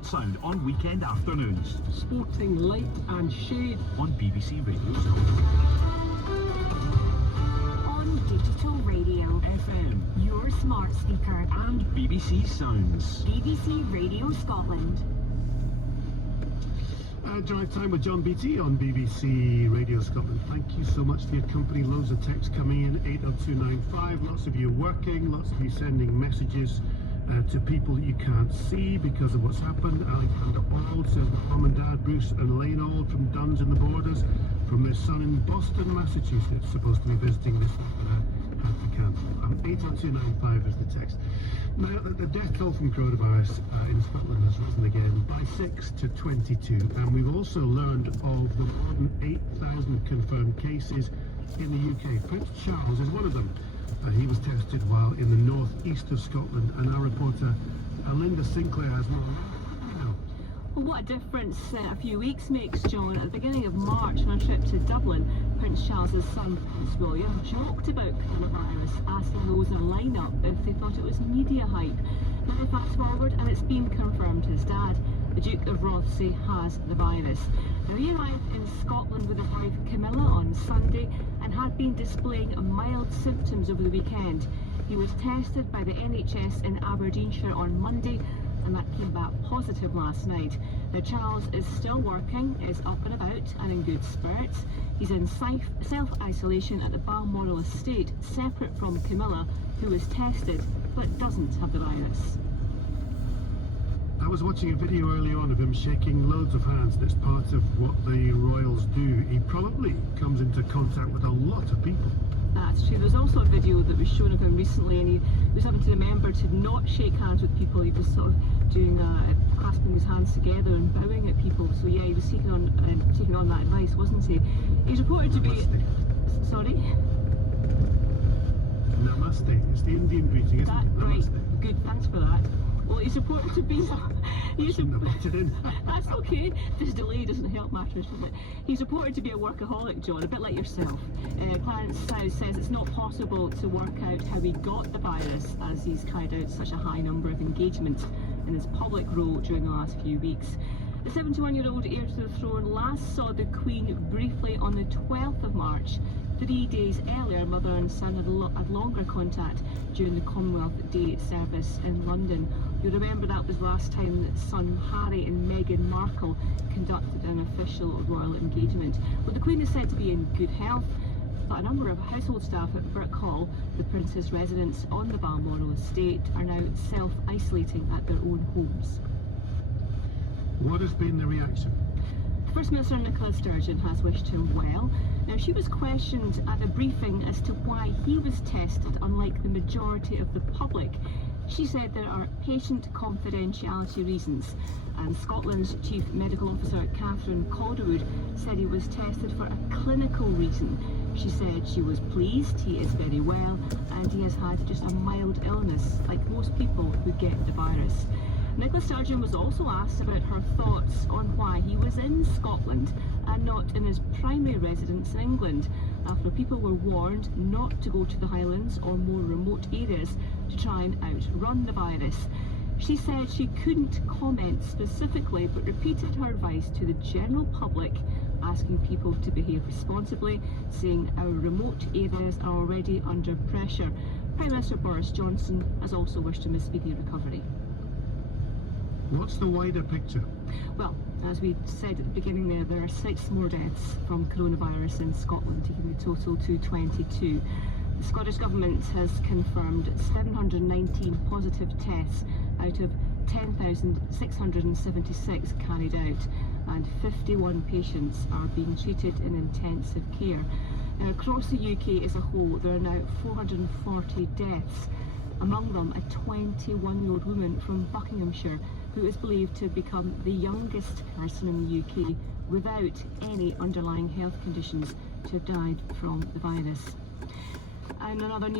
Sport Sound on weekend afternoons. Sporting light and shade on BBC Radio Scotland. On digital radio, FM, your smart speaker, and BBC Sounds. BBC Radio Scotland. Drive Time with John Beattie on BBC Radio Scotland. Thank you so much for your company. Loads of texts coming in, 80295. Lots of you working, lots of you sending messages to people that you can't see because of what's happened. Alexander Auld says that Mum and Dad, Bruce and Elaine Auld from Duns in the Borders, from their son in Boston, Massachusetts, supposed to be visiting this week, but had to cancel. 80295 is the text. Now, the death toll from coronavirus in Scotland has risen again by 6 to 22, and we've also learned of the more than 8,000 confirmed cases in the UK. Prince Charles is one of them. He was tested while in the northeast of Scotland, and our reporter Linda Sinclair has more. Well, what a difference a few weeks makes, John. At the beginning of March, on a trip to Dublin, Prince Charles's son, Prince William, joked about coronavirus, asking those in a line-up if they thought it was media hype. Now fast forward, and it's been confirmed his dad, the Duke of Rothesay, has the virus. Now he arrived in Scotland with his wife Camilla on Sunday and had been displaying mild symptoms over the weekend. He was tested by the NHS in Aberdeenshire on Monday, and that came back positive last night. Now Charles is still working, is up and about and in good spirits. He's in self-isolation at the Balmoral estate, separate from Camilla, who was tested but doesn't have the virus. I was watching a video early on of him shaking loads of hands, and it's part of what the royals do. He probably comes into contact with a lot of people. That's true. There's also a video that was shown of him recently, and he was having to remember to not shake hands with people. He was sort of doing clasping his hands together and bowing at people. So yeah, he was taking on that advice, wasn't he? He's reported to be. Namaste. Sorry. Namaste. It's the Indian greeting, isn't it? Namaste. Right. Good. Thanks for that. Well, he's reported to be. That's okay. This delay doesn't help matters, does it? He's reported to be a workaholic, John, a bit like yourself. Clarence South says it's not possible to work out how he got the virus, as he's carried out such a high number of engagements in his public role during the last few weeks. The 71-year-old heir to the throne last saw the Queen briefly on the 12th of March. 3 days earlier, mother and son had longer contact during the Commonwealth Day service in London. You'll remember that was last time that son Harry and Meghan Markle conducted an official royal engagement. Well, the Queen is said to be in good health, but a number of household staff at Birk Hall, the Prince's residence on the Balmoral estate, are now self-isolating at their own homes. What has been the reaction? First Minister Nicola Sturgeon has wished him well. Now, she was questioned at a briefing as to why he was tested, unlike the majority of the public. She said there are patient confidentiality reasons, and Scotland's Chief Medical Officer Catherine Calderwood said he was tested for a clinical reason. She said she was pleased, he is very well, and he has had just a mild illness, like most people who get the virus. Nicola Sturgeon was also asked about her thoughts on why he was in Scotland and not in his primary residence in England, after people were warned not to go to the Highlands or more remote areas to try and outrun the virus. She said she couldn't comment specifically, but repeated her advice to the general public, asking people to behave responsibly, saying our remote areas are already under pressure. Prime Minister Boris Johnson has also wished him a speedy recovery. What's the wider picture? Well, as we said at the beginning there are 6 more deaths from coronavirus in Scotland, taking the total to 22. The Scottish Government has confirmed 719 positive tests out of 10,676 carried out, and 51 patients are being treated in intensive care. Now, across the UK as a whole, there are now 440 deaths, among them a 21-year-old woman from Buckinghamshire who is believed to have become the youngest person in the UK without any underlying health conditions to have died from the virus. And another